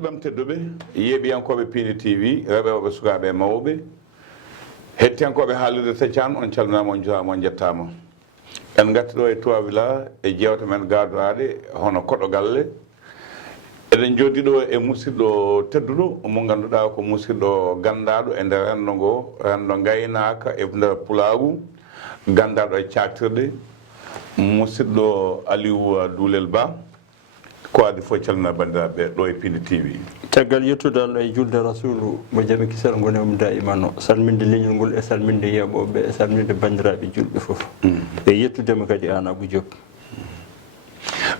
musidɓam tedduɓe yeeɓiyankoɓe Pini TV rewɓe woɓe sukaɓe mawɓe hettiyankoɓe haalirde Taccan on calminama on juwama on jettama en gatti ɗo e Trois Village e jewte men gadoraɗe hono koɗo galle eɗen jooɗi ɗo e musidɗo tedduɗo mo ganduɗa ko musidɗo gandaɗo e nder rendo ngo rendo gaynaka e nder Pulagu gandaɗo e caktirɗe musidɗo Aliou Doulel Ba ko adi fof calmina bandiraɓe ɗo e Pini TV caggal yettude Allah e julde rasulu mo jaɓi kisal goni om da'iman o salminde leñol ngol e salminde yeɓoɓe e salminde bandiraɓe julɓe fof e yettudema kadi an Abou Diop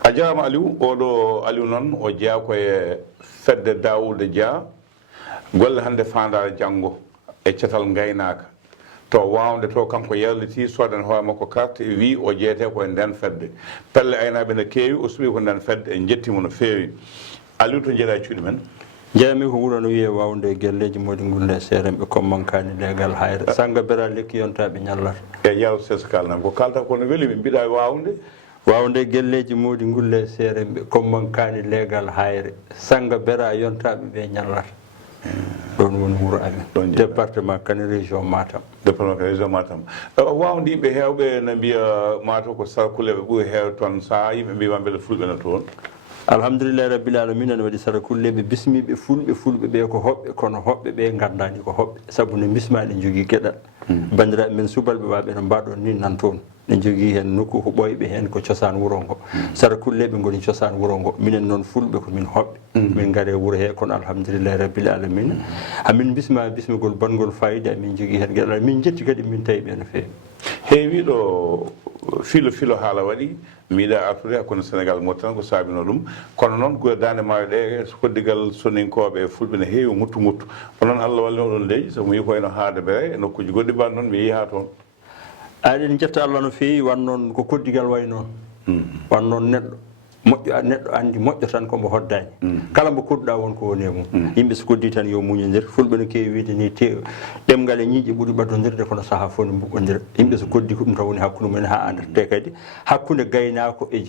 a jarama Aliou oɗo Aliou noon o jeeya koye fedde Daouda Dia golle hande fandare janggo e cetal gaynaka to wawde to kanko yalliti sodan hoore makko carte wi o jeeyete koye nden fedde pelle aynaɓe ne keewi o suuɓi ko nden fedde en jettimo no feewi Aliou to jeeɗa cuuɗi men jeeyami ko wuuro no wiye wawde gelleji modi gulle seremɓe kommankani legal hayre sanga bera lekki yontaɓe ñallata e yaw seso kalnam ko kalta kono weeli ɓe mbiɗa wawde gelleji modi gulle seremɓe kommankani legal hayre sanga bera yontaɓe ɓe ñallata ɗon woni wuuro amen département kane région Matam wawde yimɓe hewɓe no mbiya Matam ko sarkuleɓe ɓuuri heew toon sa yimɓe mbima beele fulɓe no toon alhamdulillahi rabbil alamin ene waɗi sarakulleɓe bismiɓe fulɓe ɓe ko hoɓɓe kono hoɓɓe ɓe gandani ko hoɓɓe saabu ne bisma ɗe jogui gueɗal bandiraɓe men subalɓe waɓe no mbaɗon ni nan toon ne jogui hen nokku ko ɓoyɓe hen ko cosaan wuuro ngo sarakulleɓe goni cosaan wuuro ngo minen noon fulɓe komin hoɓɓe min gaare wuuro he kono alhamdulillahi rabbil alamin hamin bisma bismigol bangol fayida min jogui hen gueɗal min jetti kadi min tawi ɓe no fewi heewiɗo filo haala waɗi miiɗa artude hakkude Sénégal mo tan ko saabino ɗum kono noon gure dande maayo ɗe koddigal soninkoɓe e fulɓe ne heewi muttu onon Allah walli oɗon leydi so mi yi koyno haade bere e nokkuji goɗɗi mbaɗ noon mi yeeha toon aɗen jetta Allah no feewi wan noon ko koddigal way noon wan noon neɗɗo moƴƴo neɗɗo andi moƴƴo tan komo hoddani kala mbo kodduɗa wonko woni e mum yimɓe so koddi tan yo muñodir fulɓe no keewi wiide ni ɗemgal e ñiiƴe ɓuuri ɓaddodirde kono saaha fof ne mbuɓɓodira yimɓe so koddi ko ɗum tan woni hakkude mumen ha andate kadi hakkude gaynako e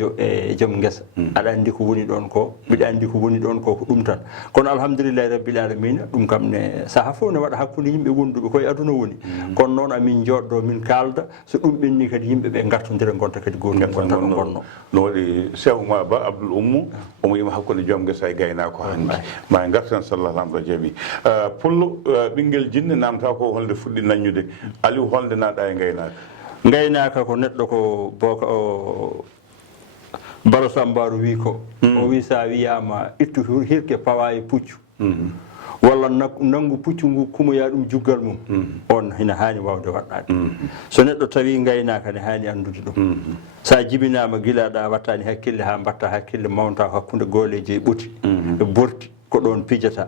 joom guesa aɗa andi ko woni ɗon ko mbiɗa andi ko woni ɗon ko ɗum tan kono alhamdulillahi rabbil alamina ɗum kam ne saaha fof ne waɗa hakkude yimɓe wonduɓe koye aduna woni kono noon amin jooɗɗo min kalda so ɗum ɓenni kadi yimɓeɓe gartodira gonta kadi gotum gonta ko gonno no waɗi Cheikh Ba Abdoul Oumou omo yima hakkude joom guesa e gaynako hanki ma gartan sallah lamɗo jeeɓi pullo ɓinguel jinne namta ko holde fuɗɗi naññude Aliou holde naɗa e gaynaka ko neɗɗo ko boka o Baro Sambaru wi ko o wi sa wiyama ittu hirke pawa e puccu walla nanggu puccu ngu kumoya ɗum juggal mum on hina hani wawde waɗɗade so neɗɗo tawi gaynaka ne hani andude ɗum sa jibinama guilaɗa wattani hakkille ha mbatta hakkille mawta hakkude gooleji e ɓuti e borti ko ɗon pijata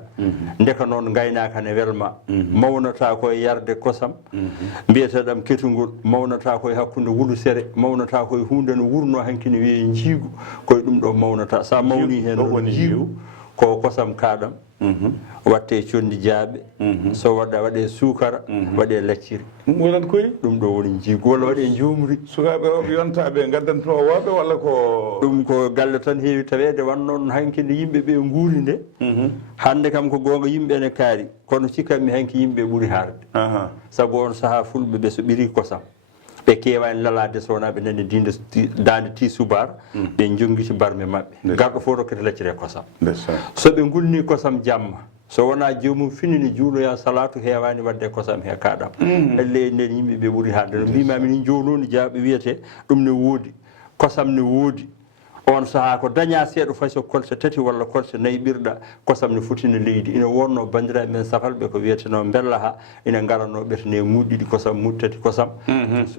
ndeka noon gaynaka ne welma mawnata koye yarde kosam mbiyeteɗam ketugol mawnata koye hakkude wulu sere mawnata koye hunde no wurno hanki ne wiye jiigu koye ɗum ɗo mawnata sa mawni hen ɗon jiigu ko kosam kaɗam watte condi jaaɓe so waɗe sukara waɗe lacciri ɗum wonat koye ɗum ɗo woni jiigu walla waɗe jomri sukaɓe o yontaɓe gaddanto woɓe walla ko ɗum ko galle tan heewi tawede wan noon hanki nde yimɓeɓe guuri nde hande kam ko gonga yimɓe ne kaari kono cikkanmi hanki yimɓe ɓuuri harde saabu on saaha fulɓe ɓe so ɓiri kosam ɓe kewani lalade so wona ɓe nani dande ti subar ɓe jonguiti barme mabɓe garɗo fof rokkete laccire kosam so ɓe gulni kosam jamma so wona jomum finini juuloya salatu hewani wadde kosam he kaɗam elle nden yimɓeɓe ɓuuri haalde no mbimami ni joloni jaaɓe wiyete ɗum ne woodi kosam ne woodi on saaha ko daña seeɗo fay so kolse tati walla kolse nayyi ɓirɗa kosam ne fotina leydi ina wonno bandiraɓe men safalɓe ko wiyeteno bella ha ina garano ɓetane muɗɗiɗi kosam muɗtati kosam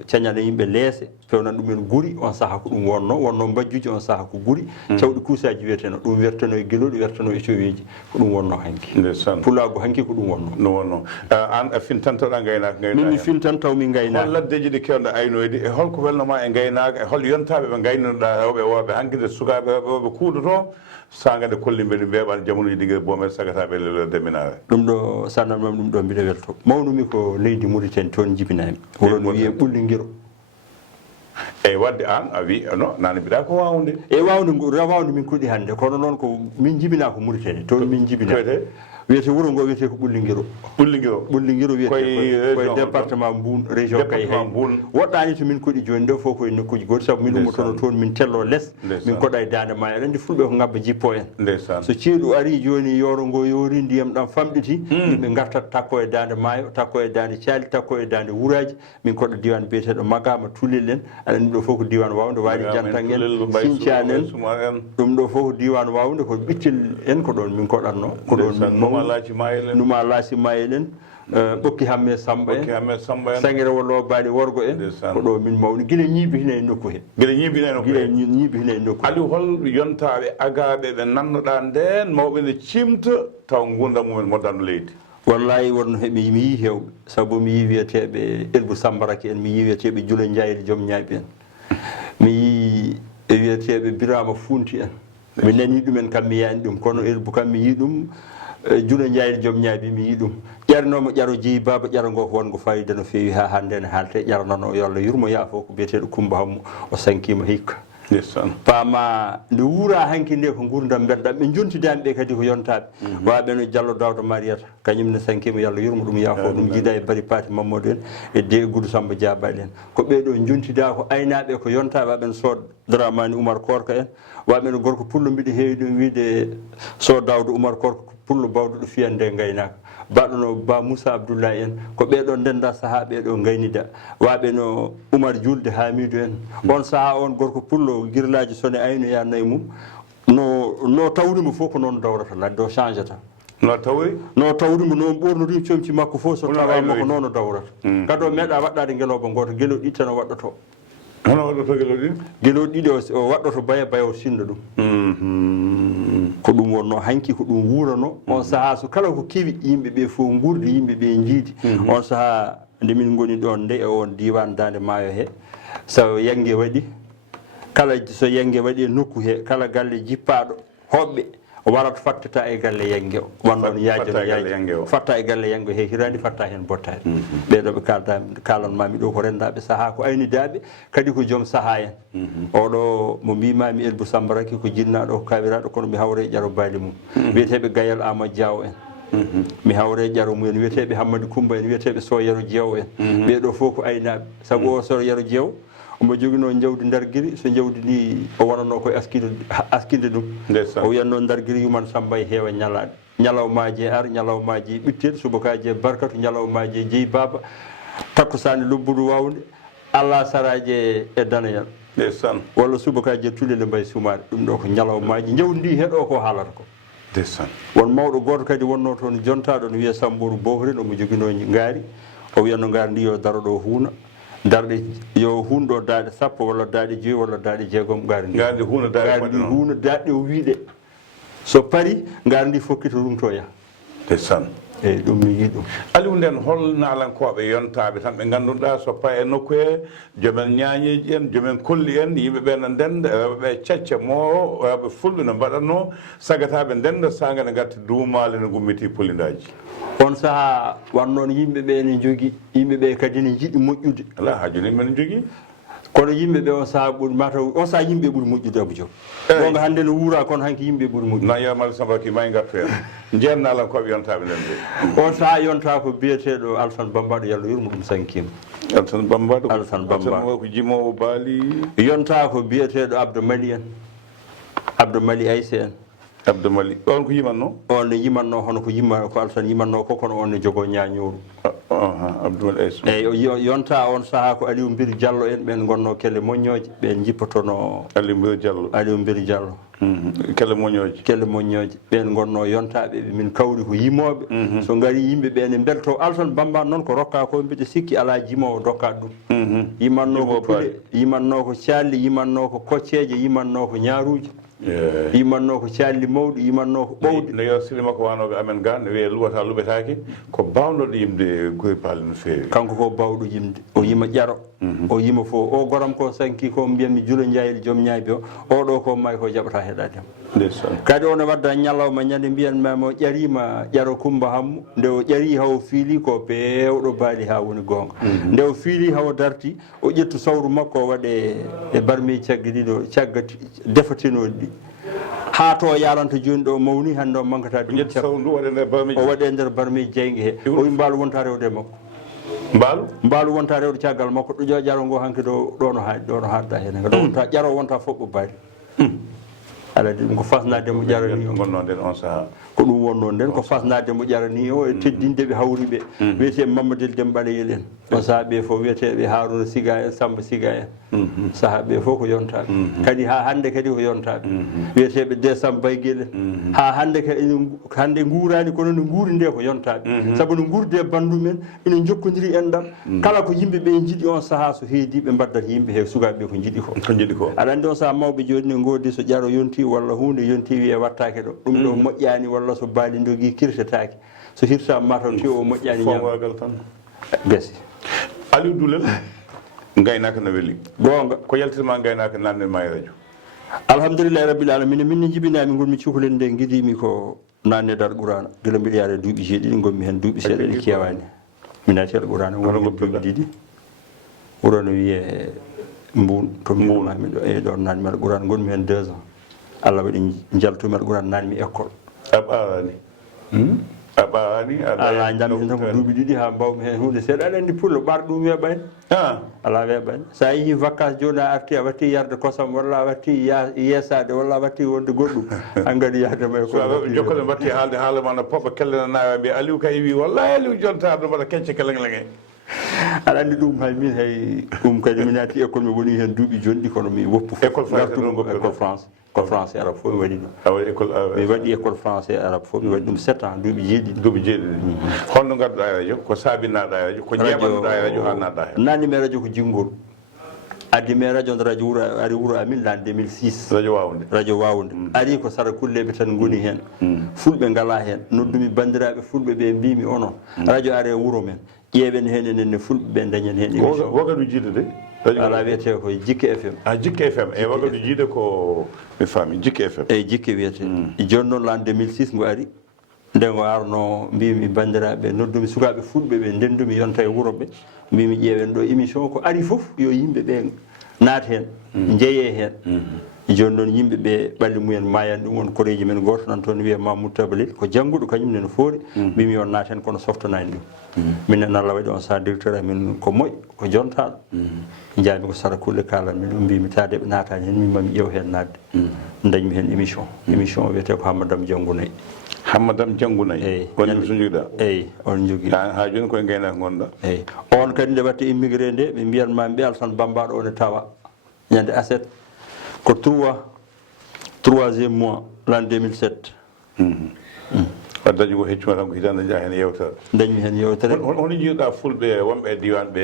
cañana yimɓe leese pewnan ɗumen guuri on saaha ko ɗum wonno mbajjuji on saaha ko guuri cawɗi kuusaji wiyeteno ɗum wertano e gueloɗi wertano e cowiji ko ɗum wonno hanki pulago hanki ko ɗum wonno an a fintantoɗa gaynaka min mi fintantaw min gaynaka hol laddeji ɗi kewɗa aynoyde e holko welnoma e gaynaka e hol yontaɓe ɓe gaynanoɗa rewɓe woɓe hanki de sukaɓe rewɓe kuuɗoto sagade kollimɓe ɗi mbeɓani jamonuji ɗigue bomen sagataɓe lelo deminare ɗum ɗo sananmam ɗum ɗo mbiɗa welto mawnumi ko leydi Mauritanie toon jibinami wuro no wiye ɓulli guiro e wadde an a wi no nane mbiɗa ko wawde e wawde min kuɗi hannde kono noon ko min jibina ko Mauritanie toon min jibina wiyete wuro ngo wiyete ko Ɓullingiro wiyete koye département Boune région kay hay woɗɗani to min koɗi joni nde fof koye nokkuji goɗi saabu min ummotono toon min tello less min koɗa e dande maayo aɗa andi fulɓe ko ngabba jippo en so ceeɗu ari joni yoro ngo yori ndiyam ɗam famɗiti yimɓe gartat takko e dande maayo takko e dande caali takko e dande wuraji min koɗo diwan biyeteɗo Magama Tulel en aɗa andi ɗo fof ko diwan wawde waali jantan en Sinthiane en ɗum ɗo fof ko diwan wawde ko ɓittel en ko ɗon min koɗatno ko ɗon Numa Laasi Mayel en Ɓokki Hamme Samba en Sangere Wollo Baali Worgo en ko ɗo min mawni gila ñiibi hina e nokku he ñiibi hina e nokku ali hol yontaɓe agaɓe ɓe nannoɗa nden mawɓe ne cimta taw gurdam mumen moddano leydi wallahi wonno heɓe mi yii hewɓe sabu mi yii wiyeteɓe Elbou Sambaraki en mi yii wiyeteɓe Jula Ndiayli joom ñaaɓi en mi yii e wiyeteɓe Birama Funti en mi nani ɗumen kam mi yaani ɗum kono Elbou kam mi yii ɗum Jula Ndiayli joom ñaaɓi mi yii ɗum ƴarnomo ƴaro jeeyi baba ƴaro ngo ko wongo fayida no feewi ha hannde ne haalte ƴaranano yo Allah yurmo yaafo ko biyeteɗo Coumba Hammo o sankima hikka paama nde wuura hanki nde ko gurdam belɗam ɓe jontidami ɓe kadi ko yontaɓe waɓe no Diallo Dawda Mariata kañumne sankima yo Allah yurmo ɗum yaafo ɗum jiida e Bari Pati Mamadou en e de Goudou Samba Diabaɗi en ko ɓeɗo jontida ko aynaɓe ko yontaɓe waɓen Sood Dramani Oumar Korka en waɓen gorko pullo mbiɗo heewi ɗum wiide Sood Dawda Oumar Korka pullo bawɗo fiyande gaynaka baɗono Ba Moussa Abdoulaye en ko ɓeɗo ndenda saaha ɓeɗo gaynida waɓe no Oumar Julde Hamidou en on saaha on gorko pullo guirlaji sone aynoya nayyi mum no tawrimo fof ko noon dawrata ladde o change ta no tawrimo noon ɓornori comci makko fof so tawama ko noon o dawrata kadi o meeɗa waɗɗade gueloba goto guelo ɗiɗi tan o waɗɗoto hono waɗɗoto guelo ɗiɗi o waɗɗoto baya o sinda ɗum ko ɗum wonno hanki ko ɗum wuurano on saaha so kala ko kewi yimɓeɓe fof gurdi yimɓeɓe jiidi on saaha nde min goni ɗon nde e on diwan Dande Maayo he so yangue waɗi kala so yangue waɗi e nokku he kala galle jippaɗo hoɓɓe o warat fattata e galle yangue o wannoon yaaji fatta e galle yangue he hirandi fatta hen bottade ɓeɗo ɓe kalanmami ɗo ko rendaɓe saaha ko aynidaɓe kadi ko joom saaha en oɗo mo mbimami Elbou Sambaraki ko jinnaɗo ko kawiraɗo kono mi hawre ƴaro baali mum wiyeteɓe Gayal Amadou Diaw en mi hawre ƴaro mumen wiyeteɓe Hammadou Coumba en wiyeteɓe So Yero Jeew en ɓeɗo fof ko aynaɓe saabu o So Yero Jeew omo jogino jawdi Ndarguiri so jawdi ndi o wonano koye askinde ɗum o wiyanno Ndarguiri yuman Samba e heewa ñalade ñalawmaji e ar ñalawmaji e ɓittel subakaji e barkatu ñalawmaji e jeeyi baba takkusane lobbudu wawde Allah saraji e danayal walla subakaji e Tulele Mbaye Soumare ɗum ɗo ko ñalawmaji jawdi ndi heeɗo ko haalata ko won mawɗo goto kadi wonno toon jontaɗo no wiya Sambourou Bohrin omo jogino ngaari o wiyanno ngaari ndi yo daro ɗo huuna darɗe yo hunɗo daaɗe sappo walla daaɗe joyi walla daaɗe jeegom ngaari ndi huuna daaɗe o wiiɗe so paari ngaari ndi fokkito rumto yaha eyyi ɗum mi yii ɗum aliou nden hol naalankoɓe yontaɓe tan ɓe ganduɗa so pa e nokku he joomen ñañeji en joomen kolli en yimɓeɓe no ndenda rewɓeɓe cecca mo rewɓe fulɓe no mbaɗatno sagataɓe ndenda saga ne gatti duumale no gummiti polindaji on saaha wannoon yimɓeɓe ne jogui yimɓeɓe kadi ne jiiɗi moƴƴude ala haajuni yimɓe ne jogui kono yimɓeɓe on saaha ɓuuri mataw on saaha yimɓe ɓuuri moƴƴude Abou Diop gonga hannde no wuura kono hanki yimɓe ɓuuri moƴƴude na yamal Sambaraki may gartu hen jeennalankoɓe yontaɓe nden de on saaha yonta ko biyeteɗo Alassane Bamba ɗo Yallah yurmo ɗum sankima Alassane Bamba ko jimowo baali yonta ko biyeteɗo Abdou Mali en Abdou Mali Aissé en Abdou Mali on ko yimanno on ne yimanno hono ko yimma ko Alassane yimanno ko kono on ne jogo ñañoru Abdou Mali Aissé eyyi yonta on saaha ko Aliou Mbir Diallo en ɓen gonno kelle moññoje ɓen jippotono Aliou Mbir Diallo kelle moññoje ɓen gonno yontaɓe ɓe min kawri ko yimoɓe so gari yimɓeɓe ne belto Alassane Bamba noon ko rokka ko mbiɗa sikki ala jimowo dokka ɗum yimanno ko Pule yimanno ko Thialli yimanno ko Kocceje yimanno ko Ñaaruji yimanno ko calli mawɗi yimanno ko ɓowɗi no yo silima ko wanoɓe amen ga ne wiye luwata luɓetaki ko bawɗoɗo yimde Guy Paali no feewi kanko ko bawɗo yimde o yima ƴaro o yima fof o goram ko sanki ko mbiyatmi Jula Ndiayli joom ñaabi o oɗo ko may ko jaɓata hen heɗa dem kadi ono wadda ñalawma ñande mbiyanmama o ƴarima ƴaro Coumba Hammu nde o ƴari hawo fiili ko pewɗo baali ha woni gonga nde o fiili hawo darti o ƴettu sawru makko o waɗe e barmi cagge ɗiɗo caggati defatinoɗi ɗi ha to yaranta joni ɗo mawni hande o mankata o waɗe nder barmi jeygue he o wi mbaalu wonta rewde makko mbaalu wonta rewde caggal makko ɗo ƴaro ngo hanke ɗo no haadda hen ɗo wonta ƴaro wonta foɓɓo baali alade ɗum ko fasnade mo ƴarani gonnonden on saaha ko ɗum wonno nden ko fasnade mo ƴarani o e teddinde ɓe hawri ɓe wiyete Mamadel Dembaleyel en on saaha ɓe fof wiyeteɓe Harouna Siga en Samba Siga en saaha ɓe fof ko yontaɓe kadi ha hande kadi ko yontaɓe wiyeteɓe Décembre Baygel en ha hande hande guurani kono no guuri nde ko yontaɓe saabu no guurde e bandum en ina jokkodiri enɗam kala ko yimɓeɓe jiiɗi on saaha so heedi ɓe mbaddat yimɓe he sukaɓeɓe ko jiiɗi ko aɗa andi on saaha mawɓe joni ne goodi so ƴaro yonti walla hunde yonti wiye wattake ɗo ɗum ɗo moƴƴani walla so baali jogui kirtetake so hirtama mataw ti o moƴƴani ñamagal tan gasi Aliou Doulel gaynaka no weeli gonga ko yaltirma gaynaka nanne ma e radio alhamdulillahi rabbil alamin min jibinami gonmi cukalel nde guiɗimi ko nanne dar Ɓurana guila mbiɗa yaade duuɓi jeeɗiɗi gonmi hen duuɓi seeɗa ɗi kewani min naati al Ɓurana woni duuɓi ɗiɗi wuro no wiye Mboun to mbumami ɗo e ɗon nanmi al Ɓurana gonmi hen 2 ans Allah waɗi jaltumi al Ɓurana nanmi école a ɓawani ala jammi tan ko duuɓi ɗiɗi ha mbawmi hen hunde seeɗa aɗa andi pullo ɓarɗo ɗum weeɓani ala weeɓani sa yeehi vacance joni a arti a watti yarde kosam walla a watti yeesade walla a watti wonde goɗɗum an gadi yahdema e jokkode mbatti haalde haalama no poɓɓa kellena nawa mbiya Aliou kay wi wallahi Aliou jonta ɗo mbaɗa kecce keleng aɗa andi ɗum hay min hay ɗum kadi mi naati école mi woni hen duuɓi jonɗi kono mi woppu école français arabe fof mi waɗi ɗum mi waɗi école français arabe fof mi waɗi ɗum 7 ans duuɓi jeeɗiɗi holno gadduɗa e radio ko saabi naɗa e radio ko jeeɓannoɗa e radio ha naɗɗa hen nannimi e radio ko Jinngol addimi e radio nde radio ari wuro amin l'an 2006 radio Wawde ari ko Sara Kulleɓe tan goni hen fulɓe ngala hen noddumi bandiraɓe fulɓe ɓe mbimi onon radio are wuuro men ƴeewen hen enenne fulɓe ɓe dañen hen émission wogadu jiide de ala wiyete ko Jikke FM Jikke FM e wogadu jiide ko mi faami Jikke FM eyyi Jikke wiyete joni noon l'an 2006 ngo ari nde ngo arno mbimi bandiraɓe noddumi sukaɓe fulɓe ɓe ndendumi yonta e wuuro ɓe mbimi ƴeewen ɗo émission ko ari foof yo yimɓe ɓe naat hen jeeye hen joni noon yimɓe ɓe ɓalli mumen mayan ɗum won koreji men goto nan toon wiye Mamoudou Tabalel ko jangguɗo kañumne no foori mbimi on naat hen kono softanani ɗum minen Allah waɗi on sa directeur amin ko moƴƴo ko jontaɗo jaami ko Sara Kulle kalanmi ɗum mbimi tade ɓe natani hen mimami ƴeew hen nadde dañmi hen émission o wiyete ko Hammadam Diangunayi eyyi on émission joguiɗa eyyi on jogui ha joni koye gaynaka gonɗa eyyi on kadi nde watte immigré nde ɓe mbiyanmami ɓe Alassane Bambaɗo one tawa ñande aset ko 3e mois l'an 2007 wadde dañi ko heccuma tan ko hitande jaa hen yewtere dañmi hen yewtere hono jiiɗa fulɓe wonɓe e diwan ɓe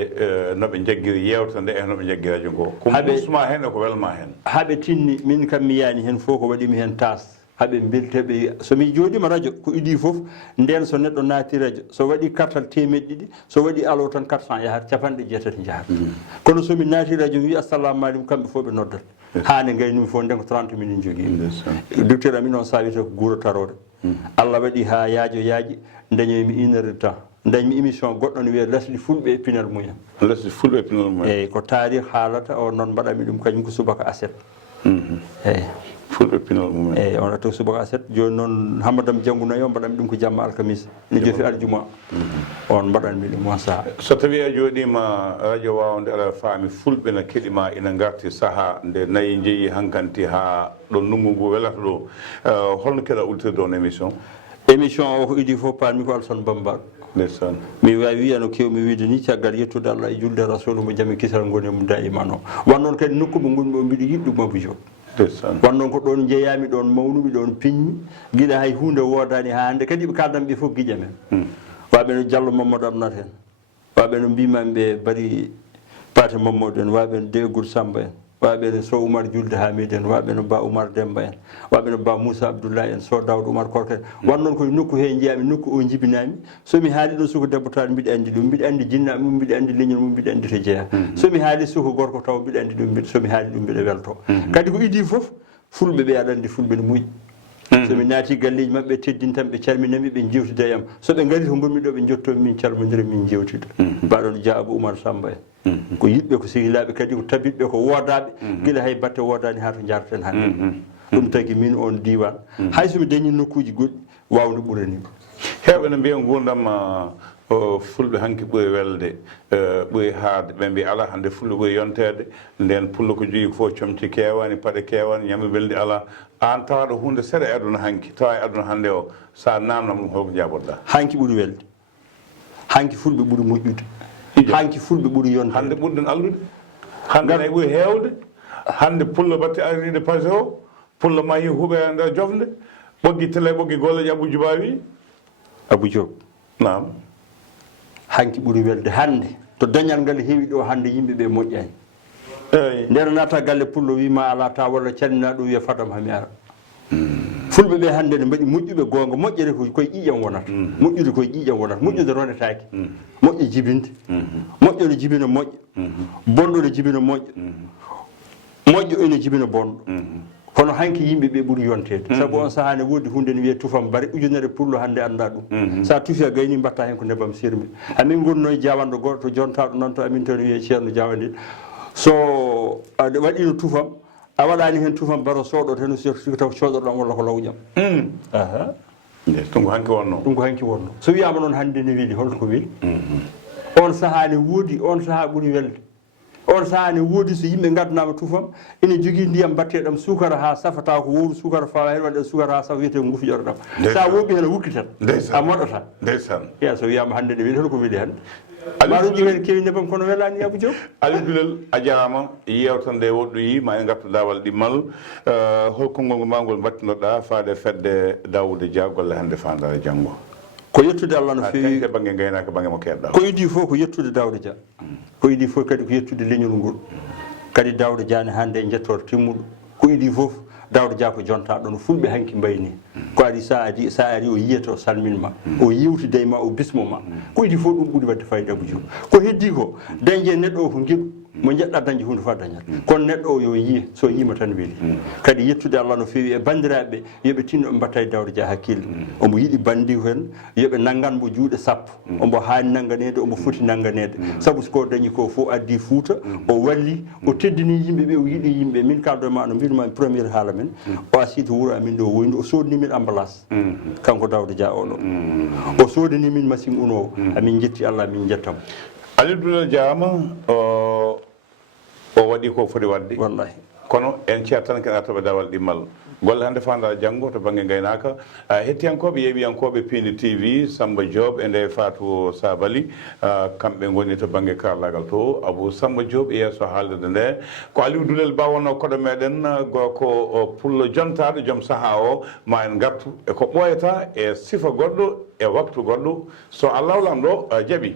noɓe jagguiri yewtere nde e noɓe jaggi radio ngo ko musma hen e ko welma hen haaɓe tinni min kam mi yaani hen fof ko waɗimi hen tas haaɓe belteɓe somi jooɗima radio ko idi foof nden so neɗɗo naati radio so waɗi kartal temeɗɗe ɗiɗi so waɗi alo tan 400 yahat capanɗe jeetati jahat kono somi naati radio wi assalamu aleykum kamɓe fof ɓe noddat haade gaynumi fof nden ko 30 minutes jogui docteur amin on sawite ko guuro tarode Allah waɗi ha yaajo yaaji dañoymi 1 heure de temps dañmi émission goɗɗo no wiye lesɗi fulɓe e pinal mumen eyyi ko taarih haalata o noon mbaɗami ɗum kañum ko subaka aset eyyi fulɓe pinal mumen eyyi on atto subaka aset joni noon Hammadam Diangunayi o mbaɗanmi ɗum ko jamma alkamisa ne jofi aljuma on mbaɗanmi ɗum on saaha so tawi a jooɗima radio Wawde aɗa faami fulɓe no keɗima ina garti saaha nde nayi jeeyi hankanti ha ɗo ndungu ngu welata ɗo holno keɗa ultirde on émission o ko idi fof paami ko Alassane Bambaɗo ndeysaan mi wawi wiya no kewmi wiide ni caggal yettude Allah e julde rasulu mo jaami kisal ngoni mo dayiman o wan noon kadi nokku mo gonmi o mbiɗo yiɗɗum mabujo wan noon ko ɗon jeeyami ɗon mawnumi ɗon piñmi guiɗa hay hunde wodani ha hande kadi ɓe kaldanɓe fof guiƴa men waɓe no Diallo Mamadou Amnat en waɓe no mbimami ɓe Bari Paté Mamadou en waɓe no Degour Samba en waɓe no Sow Oumar Julde Hamid en waɓe no Ba Oumar Demba en waɓe no Ba Moussa Abdoulaye en So Daouda Oumar Korka en wan noon koye nokku he jeyami nokku o jibinami somi haali ɗo suko debbo taw mbiɗa andi ɗum mbiɗa andi jinnaɓe mum mbiɗa andi leñol mum mbiɗa andi to jeeya somi haali suko gorko taw mbiɗa andi ɗum somi haali ɗum mbiɗa welto kadi ko idi foof fulɓe ɓe aɗa andi fulɓe no muƴi somi naati galleji mabɓe teddintan ɓe calminami ɓe jewtida e am soɓe ngari to gonmi ɗo ɓe jottomi min calmodira min jewtida mbaɗon Dia Abou Oumar Samba en ko yiɗɓe ko sehilaɓe kadi ko tabiɓe ko wodaɓe guila hay batte wodani ha to jarten hannde ɗum tagui min on diwan hay somi dañi nokkuji goɗɗi wawde ɓuranima heɓe no mbiya gurdam fulɓe hanki ɓuri welde ɓuri haarde ɓe mbi ala hande fulɓe ɓuri yontede nden pullo ko jogui fof comci kewani paɗe kewani ñamde welde ala an tawaɗo hunde seeɗa e aduna hanki tawa e aduna hande o sa namnam ɗum holko jaɓoɗa hanki ɓuuri welde hanki fulɓe ɓuuri moƴƴude hanki fulɓe ɓuuri yonde hande ɓurɗen allude hande nayi ɓuuri hewde hande pullo batte aride pase o pullo ma hi huuɓe e nder jofde ɓoggi télé ɓoggi golleji Abou Djouba wi Abou Diop nam hanki ɓuuri welde hande to dañal ngal heewi ɗo hande yimɓeɓe moƴƴani eyi nder naata galle pullo wima ala ta walla calmina ɗum wiya fadam hami ara fulɓe ɓe hande ne mbaɗi moƴƴuɓe gonga moƴƴere koye ƴiƴam wonata moƴƴude koye ƴiƴam wonata moƴƴude ronetake moƴƴo jibinde moƴƴo ne jibina moƴƴo bonɗo ne jibina moƴƴo moƴƴo ene jibina bonɗo kono hanki yimɓeɓe ɓuuri yontede saabu on saaha ne woodi hunde ne wiye tufam bare ujunere pullo hande anda ɗum sa tuufi a gayni mbatta hen ko nebam sirmi amin gonno e jawanɗo goto to jontaɗo noon to amin to ne wiye ceerno jawandin so a waɗino tufam a waɗani hen tufam baro sooɗo tan siko taw coɗoɗam walla ko lawƴam ɗum ko hanki wonno ɗum ko hanki wonno so wiyama noon hande ne weeli holto ko weeli on saaha ne woodi on saaha ɓuuri welde on saaha ne woodi so yimɓe gaddanama tufam ene jogui ndiyam batteɗam sukara ha safata ko wowru sukara fawa hen waɗe sukara ha safa wiyete gufiƴotoɗam sa woɓɓi hen a wukkitan a moɗota ndeysan ya so wiyama hande ne weeli holko weeli hande maɗum hen kewi nebam kono welani Abou Diop Aliou Dulel a jarama yewtande woɗɗoyi ma en gartu lawal ɗimmal holko ngol ma ngol battinoɗa faade fedde Daouda Dia golle hande fandare janggo ko yettude Allah no fewi banggue gaynaka banggue mo keɗɗa ko idi fof ko yettude Daouda Dia ko idi fof kadi ko yettude leñol ngol kadi Daouda Dia ne hande jettoto timmuɗo ko idi fof Daouda Dia ko jontaɗo no fulɓe hanki mbayni ko ari sa ari o yiyato salminma o yiwtide ma o bismoma ko idi fof ɗum ɓuuri wadde fayida Abou Diop ko heddi ko dañje neɗɗo o ko gueɗu mo jeɗɗa dañde hunde fa dañat kono neɗɗo o yo yiye so yima tan weeli kadi yettude Allah no fewi e bandiraɓe yoɓe tinno ɓe mbatta e Daouda Dia hakkille omo yiiɗi bandiw hen yoɓe nagganmo juuɗe sappo omo haani nagganede omo foti nagganede saabu soko dañi ko fof addi Fouta o walli o teddini yimɓeɓe o yiiɗi yimɓe min kaldo e ma no mbiruma e premiére haala men o asi to wuuro amin ɗo woyni o sodani min emballage kanko Daouda Dia oɗo o sodani min machine unowo amin jetti Allah min jettamo Aliou Dulel Diama o waɗi ko foti wadde wallahi kono en ceer tan ken artoɓe dawal ɗimmal golle hande fandare janggo to banggue gaynaka hettiyankoɓe yeeɓiyankoɓe Pindi TV Samba Diop e nde Fatou Sabali kamɓe goni to banggue karlagal to Abou Samba Diop yeeso haaldede nde ko Aliou Dulel bawonno koɗo meɗen ko pullo jontaɗo joom saaha o ma en gartu e ko ɓoyata e sifa goɗɗo e waktu goɗɗo so Allah lam ɗo jaaɓi